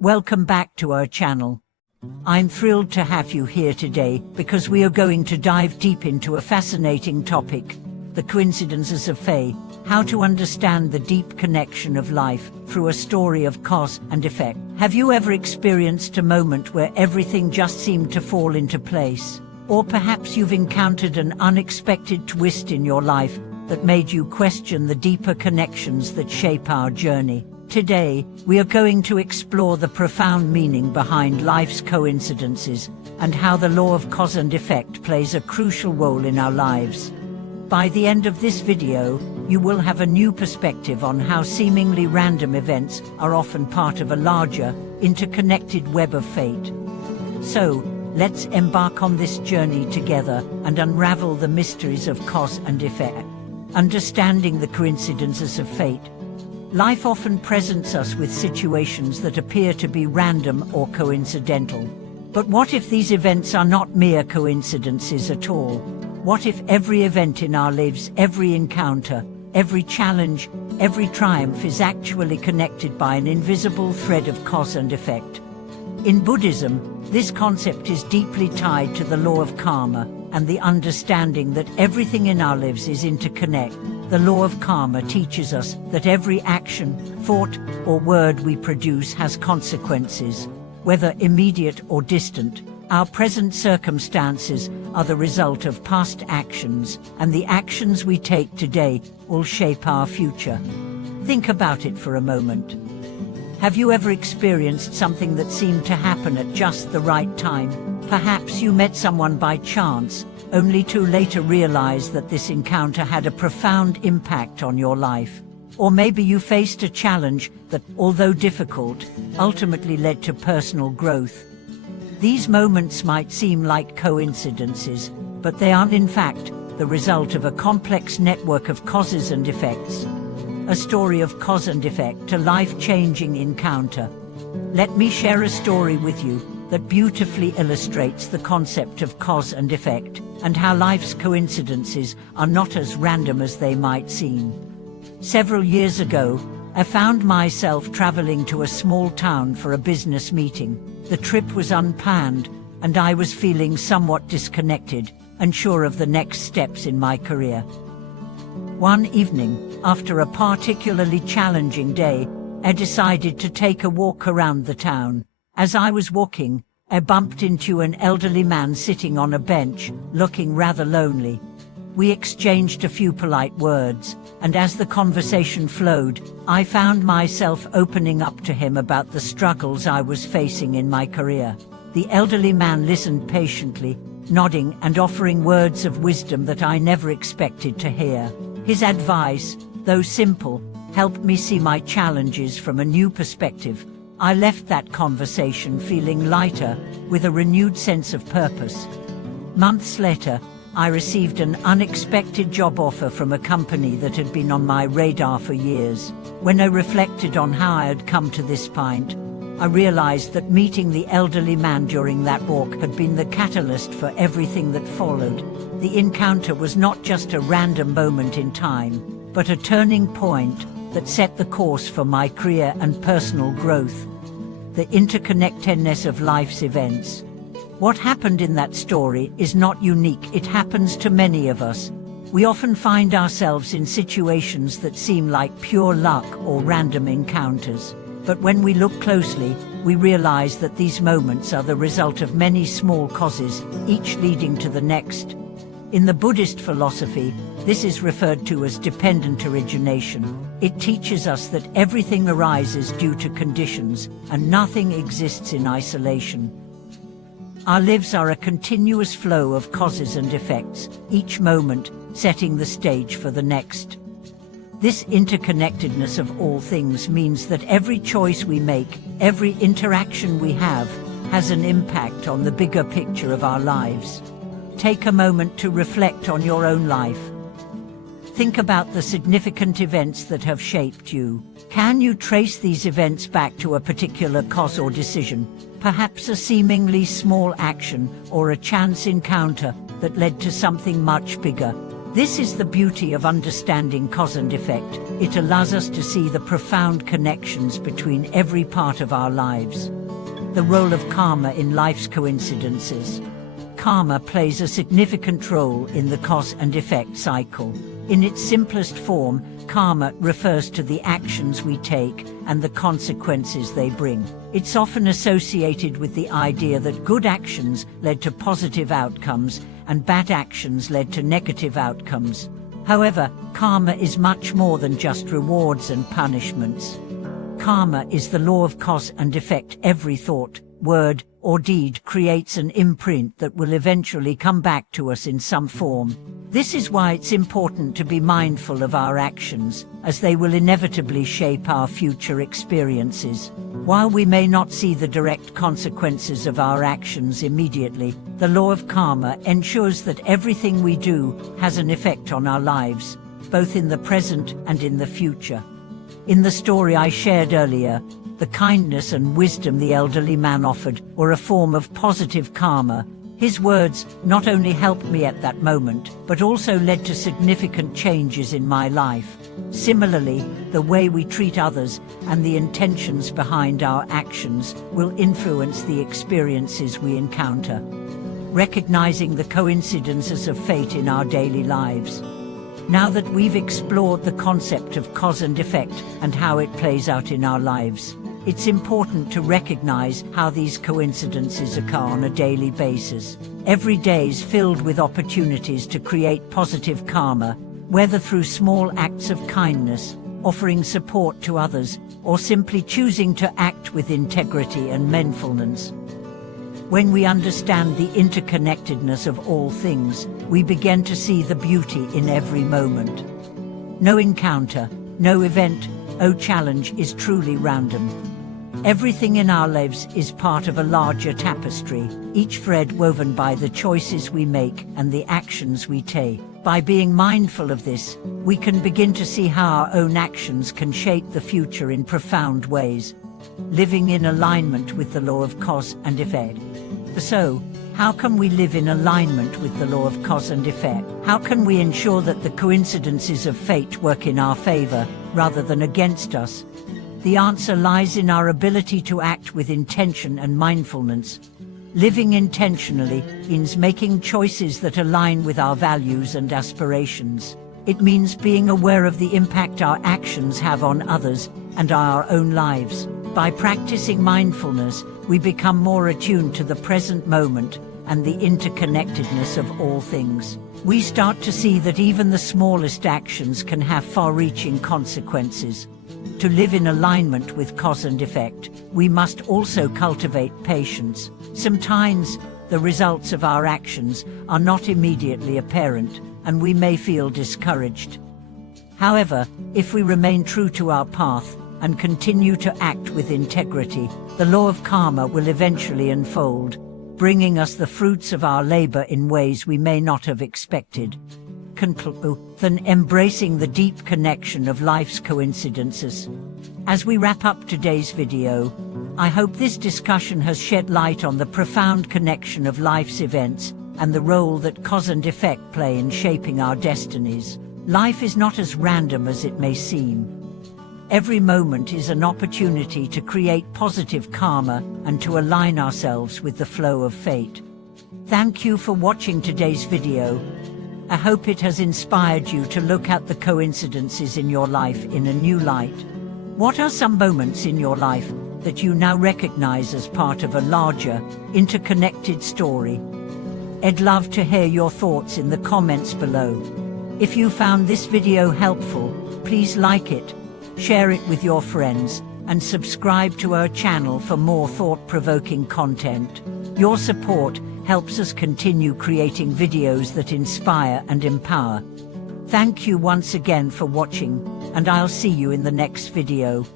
Welcome back to our channel. I'm thrilled to have you here today because we are going to dive deep into a fascinating topic, the coincidences of fate, how to understand the deep connection of life through a story of cause and effect. Have you ever experienced a moment where everything just seemed to fall into place? Or perhaps you've encountered an unexpected twist in your life that made you question the deeper connections that shape our journey. Today, we are going to explore the profound meaning behind life's coincidences and how the law of cause and effect plays a crucial role in our lives. By the end of this video, you will have a new perspective on how seemingly random events are often part of a larger, interconnected web of fate. So, let's embark on this journey together and unravel the mysteries of cause and effect. Understanding the coincidences of fate. Life often presents us with situations that appear to be random or coincidental. But what if these events are not mere coincidences at all? What if every event in our lives, every encounter, every challenge, every triumph is actually connected by an invisible thread of cause and effect? In Buddhism, this concept is deeply tied to the law of karma and the understanding that everything in our lives is interconnected. The law of karma teaches us that every action, thought, or word we produce has consequences, whether immediate or distant. Our present circumstances are the result of past actions, and the actions we take today will shape our future. Think about it for a moment. Have you ever experienced something that seemed to happen at just the right time? Perhaps you met someone by chance, only to later realize that this encounter had a profound impact on your life. Or maybe you faced a challenge that, although difficult, ultimately led to personal growth. These moments might seem like coincidences, but they are in fact the result of a complex network of causes and effects. A story of cause and effect, a life-changing encounter. Let me share a story with you that beautifully illustrates the concept of cause and effect, and how life's coincidences are not as random as they might seem. Several years ago, I found myself traveling to a small town for a business meeting. The trip was unplanned, and I was feeling somewhat disconnected, unsure of the next steps in my career. One evening, after a particularly challenging day, I decided to take a walk around the town. As I was walking, I bumped into an elderly man sitting on a bench, looking rather lonely. We exchanged a few polite words, and as the conversation flowed, I found myself opening up to him about the struggles I was facing in my career. The elderly man listened patiently, nodding and offering words of wisdom that I never expected to hear. His advice, though simple, helped me see my challenges from a new perspective. I left that conversation feeling lighter, with a renewed sense of purpose. Months later, I received an unexpected job offer from a company that had been on my radar for years. When I reflected on how I had come to this point, I realized that meeting the elderly man during that walk had been the catalyst for everything that followed. The encounter was not just a random moment in time, but a turning point that set the course for my career and personal growth. The interconnectedness of life's events. What happened in that story is not unique. It happens to many of us. We often find ourselves in situations that seem like pure luck or random encounters. But when we look closely, we realize that these moments are the result of many small causes, each leading to the next. In the Buddhist philosophy, this is referred to as dependent origination. It teaches us that everything arises due to conditions, and nothing exists in isolation. Our lives are a continuous flow of causes and effects, each moment setting the stage for the next. This interconnectedness of all things means that every choice we make, every interaction we have, has an impact on the bigger picture of our lives. Take a moment to reflect on your own life. Think about the significant events that have shaped you. Can you trace these events back to a particular cause or decision, perhaps a seemingly small action or a chance encounter that led to something much bigger? This is the beauty of understanding cause and effect. It allows us to see the profound connections between every part of our lives. The role of karma in life's coincidences. Karma plays a significant role in the cause and effect cycle. In its simplest form, karma refers to the actions we take and the consequences they bring. It's often associated with the idea that good actions led to positive outcomes and bad actions led to negative outcomes. However, karma is much more than just rewards and punishments. Karma is the law of cause and effect. Every thought, word, or deed creates an imprint that will eventually come back to us in some form. This is why it's important to be mindful of our actions, as they will inevitably shape our future experiences. While we may not see the direct consequences of our actions immediately, the law of karma ensures that everything we do has an effect on our lives, both in the present and in the future. In the story I shared earlier, the kindness and wisdom the elderly man offered were a form of positive karma. His words not only helped me at that moment, but also led to significant changes in my life. Similarly, the way we treat others and the intentions behind our actions will influence the experiences we encounter. Recognizing the coincidences of fate in our daily lives. Now that we've explored the concept of cause and effect and how it plays out in our lives, it's important to recognize how these coincidences occur on a daily basis. Every day is filled with opportunities to create positive karma, whether through small acts of kindness, offering support to others, or simply choosing to act with integrity and mindfulness. When we understand the interconnectedness of all things, we begin to see the beauty in every moment. No encounter, no event, no challenge is truly random. Everything in our lives is part of a larger tapestry, each thread woven by the choices we make and the actions we take. By being mindful of this, we can begin to see how our own actions can shape the future in profound ways, living in alignment with the law of cause and effect. So, how can we live in alignment with the law of cause and effect? How can we ensure that the coincidences of fate work in our favor rather than against us? The answer lies in our ability to act with intention and mindfulness. Living intentionally means making choices that align with our values and aspirations. It means being aware of the impact our actions have on others and our own lives. By practicing mindfulness, we become more attuned to the present moment and the interconnectedness of all things. We start to see that even the smallest actions can have far-reaching consequences. To live in alignment with cause and effect, we must also cultivate patience. Sometimes, the results of our actions are not immediately apparent, and we may feel discouraged. However, if we remain true to our path and continue to act with integrity, the law of karma will eventually unfold, bringing us the fruits of our labor in ways we may not have expected. Than embracing the deep connection of life's coincidences. As we wrap up today's video, I hope this discussion has shed light on the profound connection of life's events and the role that cause and effect play in shaping our destinies. Life is not as random as it may seem. Every moment is an opportunity to create positive karma and to align ourselves with the flow of fate. Thank you for watching today's video. I hope it has inspired you to look at the coincidences in your life in a new light. What are some moments in your life that you now recognize as part of a larger, interconnected story? I'd love to hear your thoughts in the comments below. If you found this video helpful, please like it, share it with your friends, and subscribe to our channel for more thought-provoking content. Your support helps us continue creating videos that inspire and empower. Thank you once again for watching, and I'll see you in the next video.